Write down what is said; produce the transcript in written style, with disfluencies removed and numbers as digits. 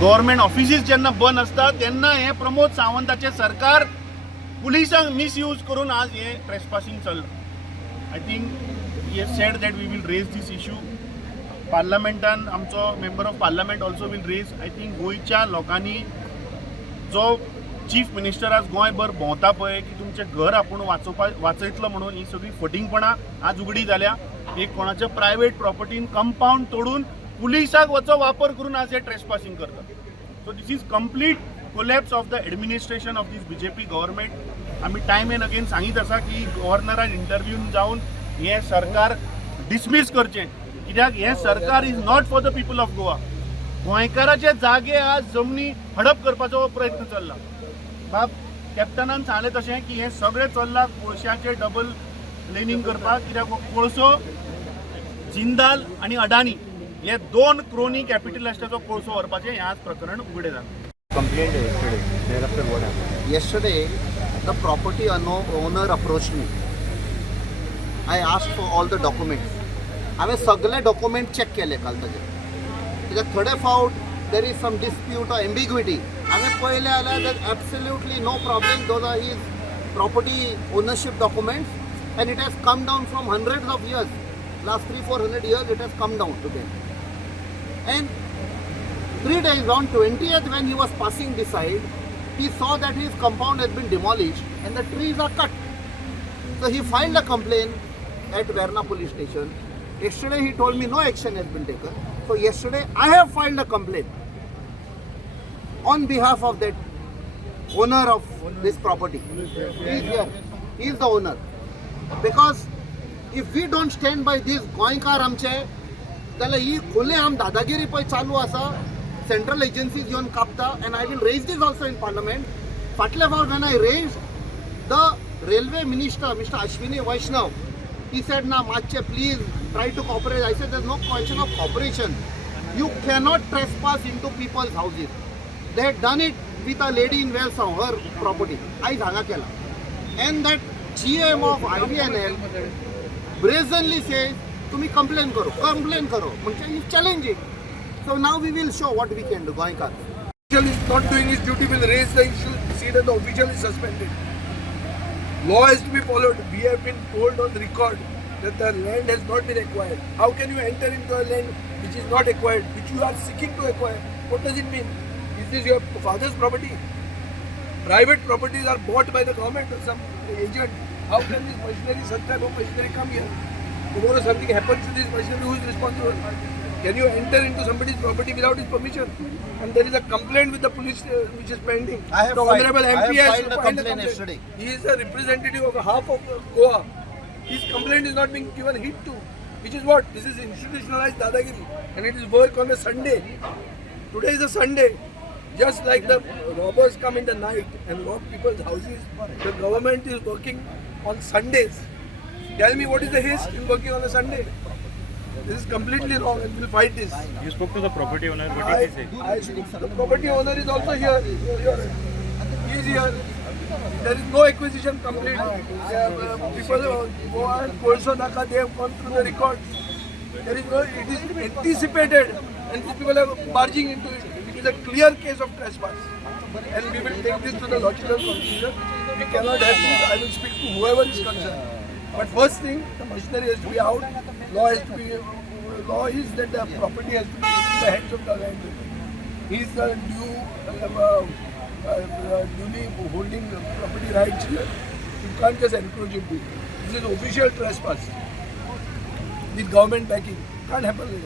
Government offices जेन्ना बंद असता तेन्ना हे प्रमोद सावंताचे सरकार पुलिसांक मिसयूज करून आज हे ट्रेसपासिंग चल्लां. I think he has said that we will raise this issue. पार्लमेंटान आमचो member of parliament also will raise. I think गोंयच्या लोकांनी जो चीफ मिनिस्टर आज गोंयभर भोंवता पळय की तुमचें घर आपूण वाचयतलो म्हणून ही सगळी फटींगपणां आज उगडी जाल्या. एक कोणाच्या प्रायवेट प्रॉपर्टीन कंपाऊंड तोडून पुलिसाक वचो वापर करून आज हे ट्रेसपासिंग करतात. So this is complete collapse of the administration of these BJP government. आमी टायम एंड अगेन सांगीत आसा की गव्हर्नरान इंटरव्यून जावन हे सरकार डिसमीस करचें, कित्याक हे सरकार is not for the people of Goa. गोंयकाराचे जागे आज जमनी हडप करपाचो प्रयत्न चल्ला. बाब कॅप्टनान सांगलें तशें की हे सगळें चल्लां कोळशाचें डबल लेनिंग करपाक, कित्याक कोळसो जिंदाल आनी अडानी हे दोन क्रोनी कॅपिटलिस्टाचो कोळसो व्हरपाचें हें आज प्रकरण उगडें जालें. Complained yesterday. Thereafter what happened? Yesterday, the property owner approached me. I asked for all the documents. हांवें सगळे डॉक्युमेंट चेक केले काल ताजे. कित्याक थोडे फावट there is some dispute or ambiguity. हांवें पळयलें जाल्यार there absolutely no problem. Those are his property ownership documents and it has come down from hundreds of years. Last 300-400 years it has come down to them. And 3 days on 20th when he was passing beside, he saw that his compound has been demolished and the trees are cut. So he filed a complaint at Verna police station. Yesterday he told me no action has been taken. So yesterday I have filed a complaint on behalf of that owner of this property. He is here. He is the owner. Because if we don't stand by this गोंयकार आमचे, जाल्यार ही खुले आम दादागिरी पळय चालू आसा. Central agencies येवन कापता. And I will raise these also in parliament. फाटले फावट when I raise the railway minister mister Ashwini Vaishnaw, he said na mache please try to cooperate. I said there's no question of cooperation. You cannot trespass into people's houses. They had done it with a lady in Wales, her property. I hanga kela. And that GM of IVNL brazenly says तुम्ही complain karo म्हणजे he challenge it. So now we will show what we can do. Goinkar official is not doing his duty, will raise the issue, see that the official is suspended. Law has to be followed. We have been told on record that the land has not been acquired. How can you enter into a land which is not acquired, which you are seeking to acquire? What does it mean? Is this your father's property? Private properties are bought by the government or some agent. How can this machinery, such type of machinery come here? Tomorrow something happens to this machinery, who is responsible? Can you enter into somebody's property without his permission? And there is a complaint with the police which is pending. I have the Honorable MP has filed a complaint yesterday. He is a representative of half of Goa. His complaint is not being given heed to. Which is what? This is institutionalized dadagiri. And it is work on a Sunday. Today is a Sunday. Just like the robbers come in the night and rob people's houses, the government is working on Sundays. Tell me what is the haste in working on a Sunday? This is completely wrong and we'll fight this. You spoke to the property owner. What did he say? The property owner is also here. He is here. There is no acquisition complete. People go and Kolso Naka, they have gone through the records. There is no, it is anticipated and these people are barging into it. It is a clear case of trespass. And we will take this to the logical conclusion. We cannot have this. I will speak to whoever is concerned. But first thing, the machinery has to be out. Law has to be. Law is that the property has to be in the hands of the landlord. He is the duly holding property rights here. You can't just encroach into it. This is official trespass with government backing. Can't happen like that.